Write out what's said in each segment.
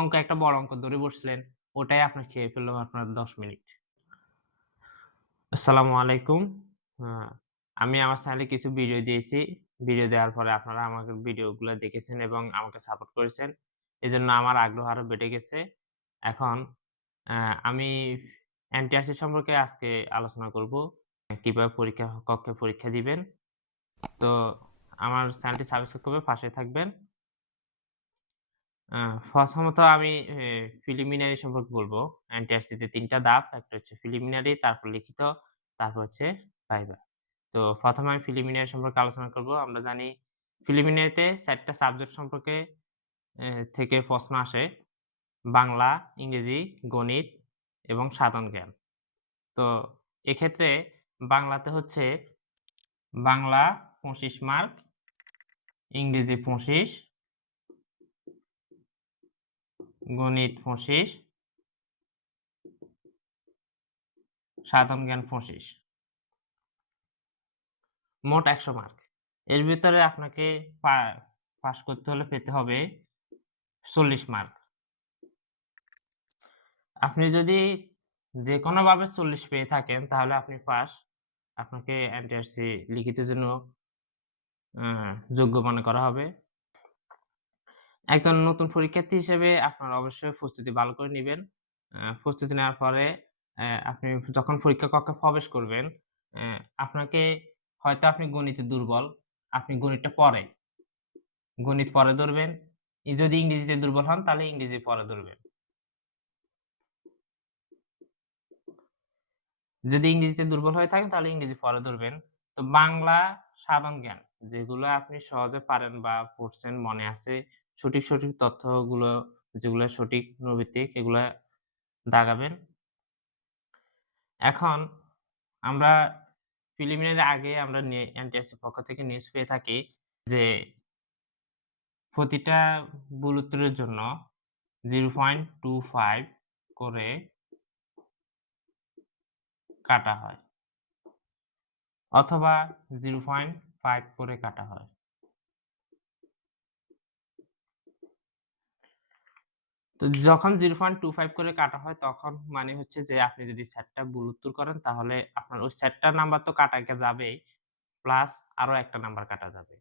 অঙ্ক, একটা বড় অঙ্ক ধরে বসলেন, ওটাই আপনার খেয়ে ফেলল আপনার ১০ মিনিট। আসসালামু আলাইকুম। আমি আমার চ্যানেলে কিছু ভিডিও দিয়েছি। ভিডিও দেওয়ার পরে আপনারা আমাকে ভিডিওগুলা দেখেছেন এবং আমাকে সাপোর্ট করেছেন। এজন্য আমার আগ্রহ আরও বেড়ে গেছে। এখন আমি এনটিআরসি সম্পর্কে আজকে আলোচনা করব। কীভাবে পরীক্ষা, কক্ষে পরীক্ষা দিবেন। তো আমার চ্যানেলটি সাবস্ক্রাইব করবে, পাশে থাকবেন। আ প্রথমত আমি এ প্রিলিমিনারি সম্পর্কে বলব। এনটিআরসিতে ৩ টা ধাপ। একটা হচ্ছে প্রিলিমিনারি, তারপর লিখিত, তারপর হচ্ছে ভাইভা। তো প্রথমে আমি প্রিলিমিনারি সম্পর্কে আলোচনা করব। আমরা জানি প্রিলিমিনারিতে ৪ টা সাবজেক্ট সম্পর্কে থেকে প্রশ্ন আসে। বাংলা, ইংরেজি, গণিত এবং সাধারণ জ্ঞান। তো এক্ষেত্রে বাংলাতে হচ্ছে বাংলা ২৫ মার্ক, ইংরেজি ২৫ গণিত ২৫ সাধারণ জ্ঞান ২৫ মোট ১০০ মার্ক। এর ভিতরে আপনাকে পাস করতে হলে পেতে হবে ৪০ মার্ক। আপনি যদি যেকোনোভাবে ৪০ পেয়ে থাকেন, তাহলে আপনি পাস। আপনাকে এনটিআরসি লিখিতের জন্য যোগ্য মনে করা হবে। একজন নতুন পরীক্ষার্থী হিসেবে আপনার অবশ্যই প্রস্তুতি ভালো করে নিবেন। প্রস্তুতি নেওয়ার পরে আপনি যখন পরীক্ষা কক্ষে প্রবেশ করবেন, আপনাকে হয়তো আপনি গণিতে দুর্বল, আপনি গণিতটা পরে, গণিত পরে ধরবেন। যদি ইংরেজিতে দুর্বল হন তাহলে ইংরেজি পরে ধরবেন। যদি ইংরেজিতে দুর্বল হয়ে থাকেন তাহলে ইংরেজি পরে ধরবেন। তো বাংলা, সাধারণ জ্ঞান যেগুলো আপনি সহজে পারেন বা পড়ছেন মনে আছে, সঠিক, সঠিক তথ্যগুলো যেগুলো সঠিক নৈর্ব্যক্তিক এগুলা দাগাবেন। এখন আমরা প্রিলিমিনারি আগে আমরা নে এনটিআরসির পক্ষ থেকে নিউজ পেয়ে থাকি যে প্রতিটা ভুল উত্তরের জন্য 0.25 করে কাটা হয়। অথবা 0.5 করে কাটা হয়। তো যখন 0.25 করে কাটা হয় তখন মানে হচ্ছে যে আপনি যদি সেটটা ভুল করেন তাহলে আপনার ওই সেটটার নাম্বার তো কাটা যাবেই। প্লাস আরও একটা নাম্বার কাটা যাবে।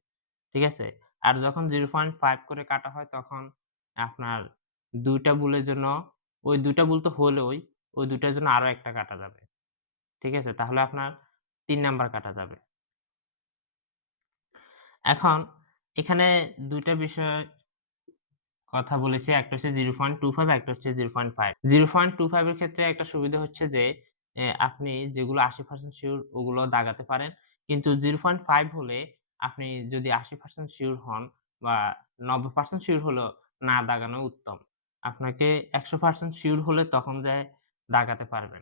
ঠিক আছে? আর যখন 0.5 করে কাটা হয় তখন আপনার ২ টা ভুলের জন্য ওই ২ টা ভুল তো হলোই, ওই ২ টার জন্য আরও একটা কাটা যাবে। ঠিক আছে? তাহলে আপনার তিন নাম্বার কাটা যাবে। এখন এখানে ২ টা বিষয় কথা বলেছি। একটা হচ্ছে 0.25 একটা হচ্ছে 0.5 0.25 এর ক্ষেত্রে একটা সুবিধা হচ্ছে যে আপনি যেগুলো আশি পার্সেন্ট শিওর ওগুলো দাগাতে পারেন। কিন্তু 0.5 হলে আপনি যদি আশি পার্সেন্ট শিওর হন বা নব্বই পার্সেন্ট শিওর হলেও না দাগানো উত্তম। আপনাকে একশো পার্সেন্ট শিওর হলে তখন যায় দাগাতে পারবেন।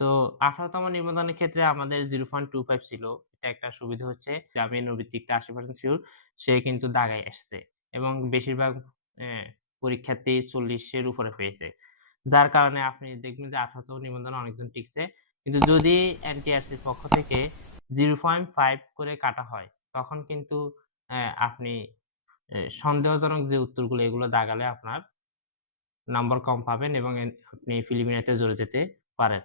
তো ১৮ তম নিবন্ধনের ক্ষেত্রে আমাদের 0.25 ছিল। এটা একটা সুবিধা হচ্ছে যে, আমি নৈর্ব্যক্তিকটা ৮০% সিউর সে কিন্তু দাগায় আসছে এবং বেশিরভাগ পরীক্ষার্থী ৪০ এর উপরে পেয়েছে। যার কারণে আপনি দেখবেন যে ১৮ তম নিবন্ধনে অনেকজন টিকছে। কিন্তু যদি এনটিআরসির পক্ষ থেকে 0.5 করে কাটা হয়, তখন কিন্তু আপনি সন্দেহজনক যে উত্তরগুলো, এগুলো দাগালে আপনার নাম্বার কম পাবেন এবং আপনি প্রিলিমিনারিতে জ্বলে যেতে পারেন।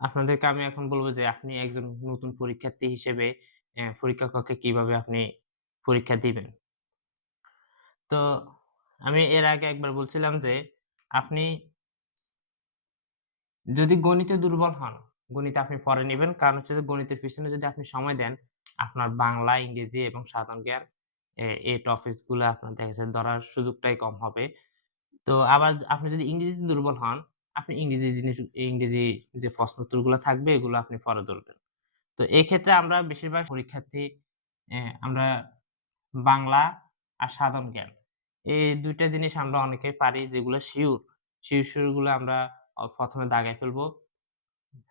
আপনাদেরকে আমি এখন বলব যে আপনি একজন নতুন পরীক্ষার্থী হিসেবে পরীক্ষা কক্ষে কীভাবে আপনি পরীক্ষা দিবেন। তো আমি এর আগে একবার বলছিলাম যে আপনি যদি গণিতে দুর্বল হন, গণিত আপনি পরে নেবেন কারণ হচ্ছে গণিতের পিছনে যদি আপনি সময় দেন, আপনার বাংলা, ইংরেজি এবং সাধারণ জ্ঞান এই টপিকসগুলা আপনার দেখা যাচ্ছে ধরার সুযোগটাই কম হবে। তো আবার আপনি যদি ইংরেজিতে দুর্বল হন, আপনি ইংরেজি জিনিস ইংরেজি যে প্রশ্ন উত্তরগুলো থাকবে এগুলো আপনি পরে ধরবেন। তো এক্ষেত্রে আমরা বেশিরভাগ পরীক্ষার্থী আমরা বাংলা আর সাধারণ জ্ঞান এই দুইটা জিনিস আমরা অনেকে পারি যেগুলো সিউর, সিউরগুলো আমরা প্রথমে ১ম এ দাগায় ফেলব।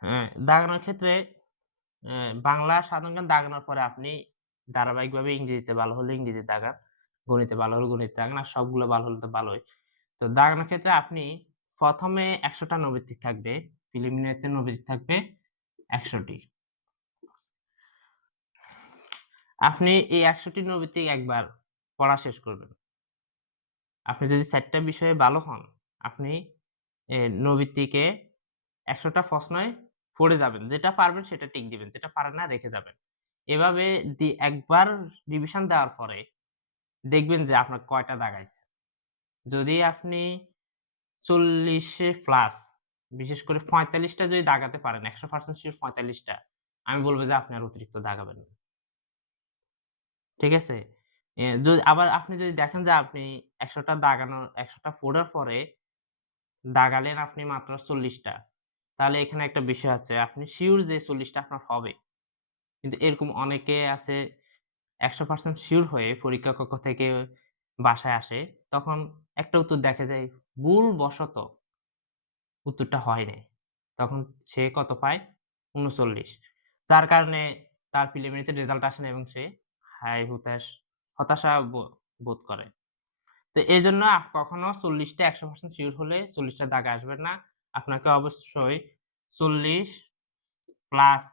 হ্যাঁ, দাগানোর ক্ষেত্রে বাংলা সাধারণ জ্ঞান দাগানোর পরে আপনি ধারাবাহিকভাবে ইংরেজিতে ভালো হলে ইংরেজি দাগান, গণিতে ভালো হলে গণিত দাগান আর সবগুলো ভালো হলে তো ভালোই। তো দাগানোর ক্ষেত্রে আপনি ১ম এ ১০০ টা নৈর্ব্যক্তিক থাকবে, প্রিলিমিনারিতে নৈর্ব্যক্তিক থাকবে একশোটি আপনি এই ১০০ টি নৈর্ব্যক্তিক একবার পড়া শেষ করবেন। আপনি যদি ৪ টা বিষয়ে ভালো হন, আপনি এ নৈবিত্তিকে ১০০ প্রশ্নয় পড়ে যাবেন। যেটা পারবেন সেটা টিক দিবেন। যেটা পারেন না রেখে যাবেন। এভাবে একবার রিভিশন দেওয়ার পরে দেখবেন যে আপনার কয়টা দাগাইছে। যদি আপনি চল্লিশে প্লাস বিশেষ করে ৪৫ টা যদি দাগাতে পারেন ১০০% শিওর ৪৫ টা আমি বলব যে আপনি আর অতিরিক্ত দাগাবেন না। ঠিক আছে? আবার আপনি যদি দেখেন যে আপনি ১০০ টা দাগানোর ১০০ টা পড়ার পরে দাগালেন আপনি মাত্র ৪০ টা। তাহলে এখানে একটা বিষয় আছে। আপনি শিওর যে ৪০ টা আপনার হবে। কিন্তু এরকম অনেকে আছে ১০০% সিউর হয়ে পরীক্ষা কক্ষ থেকে বাসায় আসে। তখন একটা উত্তর দেখা যায় ভুল ভুলবশত উত্তরটা হয় নাই। তখন সে কত পায়? ৩৯ যার কারণে তার প্রিলিমিনারিতে রেজাল্ট আসে না এবং সে হাই হুতাশ হতাশা বোধ করে। তো এজন্য আপ কখনো ৪০ টা ১০০% সিউর হলে ৪০ টা দাগে আসবেন না। আপনাকে অবশ্যই ৪০ প্লাস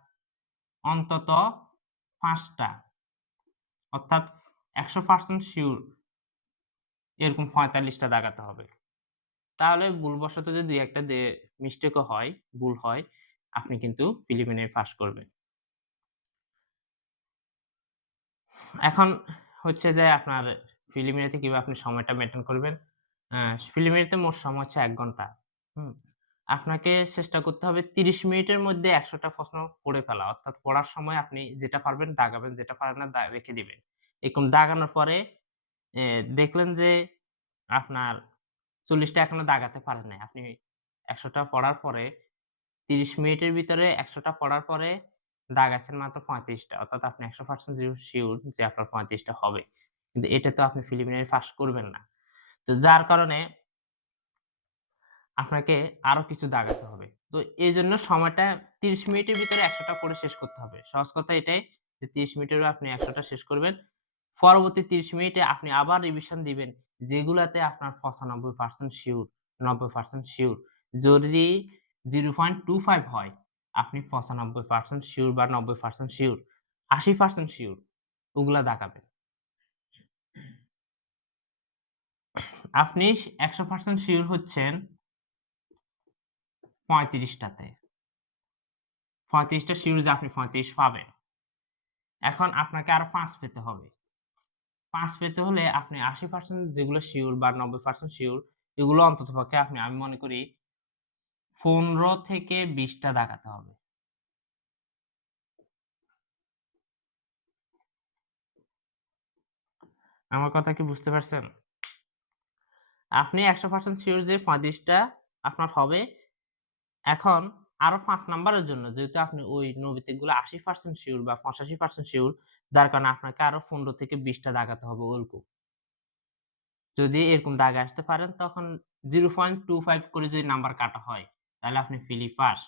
অন্তত ৫ টা অর্থাৎ ১০০% সিউর এরকম পঁয়তাল্লিশটা দাগাতে হবে। তাহলে ভুলবশত যদি ২ ১ টা দে মিস্টেকও হয়, ভুল হয়, আপনি কিন্তু প্রিলিমিনারি পাস করবেন। এখন হচ্ছে যে আপনার প্রিলিমিনারিতে কীভাবে আপনি সময়টা মেইনটেইন করবেন। প্রিলিমিনারিতে মোট সময় হচ্ছে ১ ঘণ্টা। হুম? আপনাকে চেষ্টা করতে হবে ৩০ মিনিটের মধ্যে ১০০ টা প্রশ্ন পড়ে ফেলা। অর্থাৎ পড়ার সময় আপনি যেটা পারবেন দাগাবেন, যেটা পারেন না রেখে দিবেন। এরকম দাগানোর পরে দেখলেন যে আপনার ৪০ টা এখনও দাগাতে পারেন নাই। আপনি ১০০ টা পড়ার পরে ৩০ মিনিটের ভিতরে ১০০ টা পড়ার পরে দাগাইছেন মাত্র ৩৫ টা। অর্থাৎ আপনি ১০০% জিরো সিউর যে আপনার ৩৫ টা হবে। কিন্তু এটা তো আপনি প্রিলিমিনারি পাস করবেন না। তো যার কারণে আপনাকে আরও কিছু দাগাতে হবে। তো এজন্য সময়টা ৩০ মিনিটের ভিতরে ১০০ করে শেষ করতে হবে। সহজ কথা এটাই যে ৩০ মিনিটের আপনি ১০০ টা শেষ করবেন। পরবর্তী ৩০ মিনিটে আপনি আবার রিভিশন দিবেন যেগুলাতে আপনার ৯৫% শিওর ৯০% শিওর যদি 0.25 হয়, আপনি ৯৫% সিউর বা ৯০% সিউর, ৮০% সিউর ওগুলা দাগাবেন। আপনি ১০০% সিউর হচ্ছেন ৩৫ টাতে। ৩৫ টা সিউর যে আপনি ৩৫ পাবেন। এখন আপনাকে আরও পাঁচ পেতে হবে। পাঁচ পেতে হলে আপনি ৮০% যেগুলো শিওর বা নব্বই পার্সেন্ট শিওর এগুলো অন্ততপক্ষে আপনি আমি মনে করি ১৫ থেকে ২০ টা দাগাতে হবে। আমার কথা কি বুঝতে পারছেন? আপনি ১০০% সিউর যে ৩৫ টা আপনার হবে। এখন আরও পাঁচ নাম্বারের জন্য, যেহেতু আপনি ওই নৈবিত্তিকগুলো ৮০% সিউর বা পঁচাশি পার্সেন্ট শিওর যার কারণে আপনাকে আরও ১৫ থেকে ২০ টা দাগাতে হবে ওরকম। যদি এরকম দাগে আসতে পারেন, তখন 0.25 করে যদি নাম্বার কাটা হয় তাহলে আপনি ফ্রি পাস।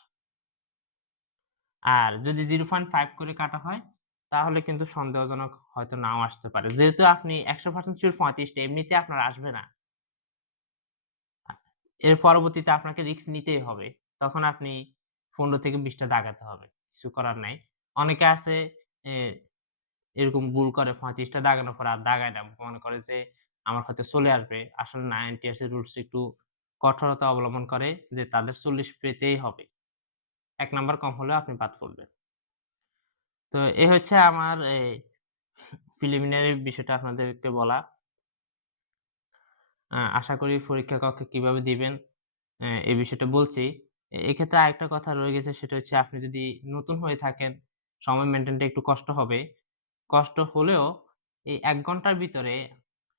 আর যদি 0.5 করে কাটা হয়, তাহলে কিন্তু সন্দেহজনক হয়তো নাও আসতে পারে। যেহেতু আপনি ১০০% সিউর ৩৫ টা এমনিতে আপনার আসবে না। এর পরবর্তীতে আপনাকে রিস্ক নিতেই হবে। তখন আপনি ১৫ থেকে ২০ টা দাগাতে হবে। কিছু করার নাই। অনেকে আছে এরকম ভুল করে পঁয়ত্রিশটা দাগানোর পর আর দাগায় না। মনে করে যে, আমার হয়তো চলে আসবে। আসলে নাইনটি এর রুলস একটু কঠোরতা অবলম্বন করে যে তাদের ৪০ পেতেই হবে। ১ নাম্বার কম হলেও আপনি বাদ পড়বেন। তো এ হচ্ছে আমার এই প্রিলিমিনারি বিষয়টা আপনাদেরকে বলা। আশা করি পরীক্ষা কক্ষে কীভাবে দিবেন এই বিষয়টা বলছি। এক্ষেত্রে আরেকটা কথা রয়ে গেছে, সেটা হচ্ছে আপনি যদি নতুন হয়ে থাকেন, সময় মেইনটেইনটা একটু কষ্ট হবে। কষ্ট হলেও এই এক ঘণ্টার ভিতরে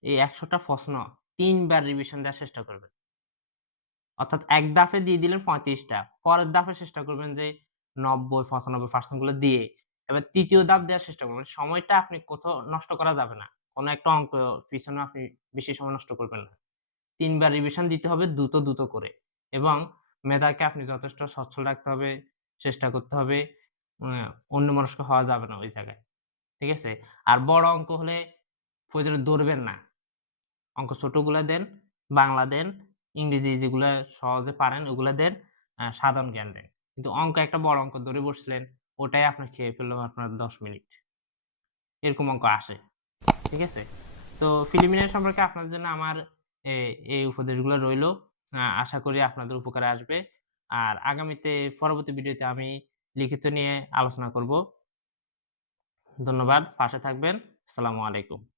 এই একশোটা প্রশ্ন তিনবার রিভিশন দেওয়ার চেষ্টা করবেন। অর্থাৎ এক দাফে দিয়ে দিলেন ৩৫ টা। পরের দাফে চেষ্টা করবেন যে ৯০-৯৫% গুলো দিয়ে এবার তৃতীয় ধাপ দেওয়ার চেষ্টা করবেন। সময়টা আপনি কোথাও নষ্ট করা যাবে না। কোনো একটা অঙ্ক পিছনে আপনি বেশি সময় নষ্ট করবেন না। তিনবার রিভিশন দিতে হবে দ্রুত, দ্রুত করে এবং মেধাকে আপনি যথেষ্ট সচ্ছল রাখতে হবে, চেষ্টা করতে হবে। অ্যা অন্যমনস্ক হওয়া যাবে না ওই জায়গায়। ঠিক আছে? আর বড় অঙ্ক হলে প্রয়োজনে দৌড়বেন না। অঙ্ক ছোটগুলা দেন, বাংলা দেন, ইংরেজি যেগুলা সহজে পারেন ওগুলা দেন, আ সাধারণ জ্ঞান দেন। কিন্তু অঙ্ক একটা বড় অঙ্ক ধরে বসলেন, ওটাই আপনার খেয়ে ফেলল আপনার ১০ মিনিট। এরকম অঙ্ক আসে। ঠিক আছে? তো প্রিলিমিনারি সম্পর্কে আপনার জন্য আমার এই উপদেশগুলো রইল। আশা করি আপনাদের উপকারে আসবে। আর আগামীতে পরবর্তী ভিডিওতে আমি লিখিত নিয়ে আলোচনা করব। ধন্যবাদ। পাশে থাকবেন। আসসালামু আলাইকুম।